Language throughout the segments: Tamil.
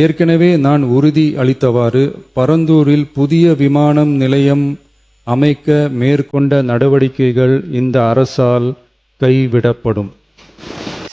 ஏற்கனவே நான் உறுதி அளித்தவாறு பரந்தூரில் புதிய விமானம் நிலையம் அமைக்க மேற்கொண்ட நடவடிக்கைகள் இந்த அரசால் கைவிடப்படும்.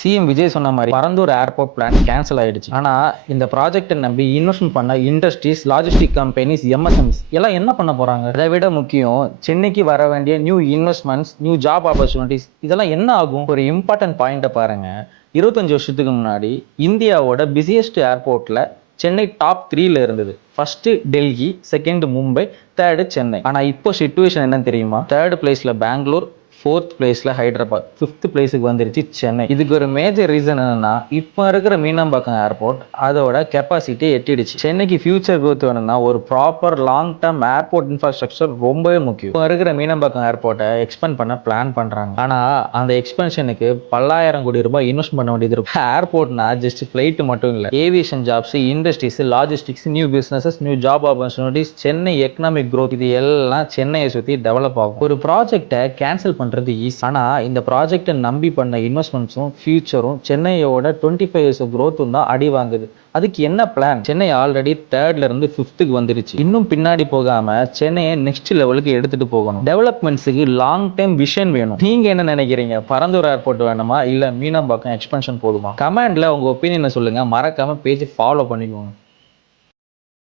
சிஎம் விஜய் சொன்ன மாதிரி பரந்தூர் ஏர்போர்ட் பிளான் கேன்சல் ஆயிடுச்சு. ஆனா இந்த ப்ராஜெக்டை நம்பி இன்வெஸ்ட்மெண்ட் பண்ண இண்டஸ்ட்ரீஸ், லாஜிஸ்டிக் கம்பெனிஸ், எம்எஸ்எம்ஸ் எல்லாம் என்ன பண்ண போறாங்க? அதை விட முக்கியம், சென்னைக்கு வர வேண்டிய new investments, new job opportunities இதெல்லாம் என்ன ஆகும்? ஒரு இம்பார்ட்டன்ட் பாயிண்ட்டை பாருங்க. 25 வருஷத்துக்கு முன்னாடி இந்தியாவோட பிஸியஸ்ட் ஏர்போர்ட்ல சென்னை டாப் 3ல இருந்தது. First Delhi, second Mumbai, third Chennai. ஆனா இப்போ சிச்சுவேஷன் என்னன்னு தெரியுமா? தேர்ட் பிளேஸ்ல பெங்களூர், 4th பிளேஸ்ல ஹைதராபாத், 5th பிளேஸுக்கு வந்துருச்சு சென்னை. இதுக்கு ஒரு மேஜர் ரீசன் என்னன்னா, இப்போ இருக்கிற மீனம்பாக்கம் ஏர்போர்ட் அதோட கெப்பாசிட்டி எட்டிடுச்சு. சென்னைக்கு ஃபியூச்சர் growth வேணும்னா ஒரு proper long term airport infrastructure ரொம்பவே முக்கியம். இப்போ இருக்கிற மீனம்பாக்கம் ஏர்போர்ட்டை எக்ஸ்பெண்ட் பண்ண பிளான் பண்றாங்க. ஆனா அந்த எக்ஸ்பென்ஷனுக்கு பல்லாயிரம் கோடி ரூபாய் இன்வெஸ்ட் பண்ண வேண்டியது இருக்கும். ஏர்போர்ட்னா ஜஸ்ட் ஃபிளைட் மட்டும் இல்லை, aviation jobs, industries, logistics, new businesses, new job opportunities, Chennai economic growth இது எல்லாம் சென்னையை சுற்றி டெவலப் ஆகும். ஒரு ப்ராஜெக்டை கேன்சல் பண்றது ஈஸி. ஆனா இந்த ப்ராஜெக்டை நம்பி பண்ண இன்வெஸ்ட்மெண்ட்ஸும் ஃபியூச்சரும் சென்னையோட 25 இயர்ஸ் growth-ம் தான் அடி வாங்குது. அதுக்கு என்ன பிளான்? சென்னை ஆல்ரெடி 3rd இருந்து 5th வந்துருச்சு. இன்னும் பின்னாடி போகாம சென்னையை நெக்ஸ்ட் லெவலுக்கு எடுத்துட்டு போகணும். டெவலப்மெண்ட்ஸுக்கு லாங் டைம் விஷன் வேணும். நீங்க என்ன நினைக்கிறீங்க? பரந்தூர் ஏர்போர்ட் வேணுமா இல்ல மீனம்பாக்கம் எக்ஸ்பென்ஷன் போதுமா? கமெண்ட்ல உங்க ஒப்பீனியனை சொல்லுங்க. மறக்காம பேஜ் ஃபாலோ பண்ணிக்கோங்க.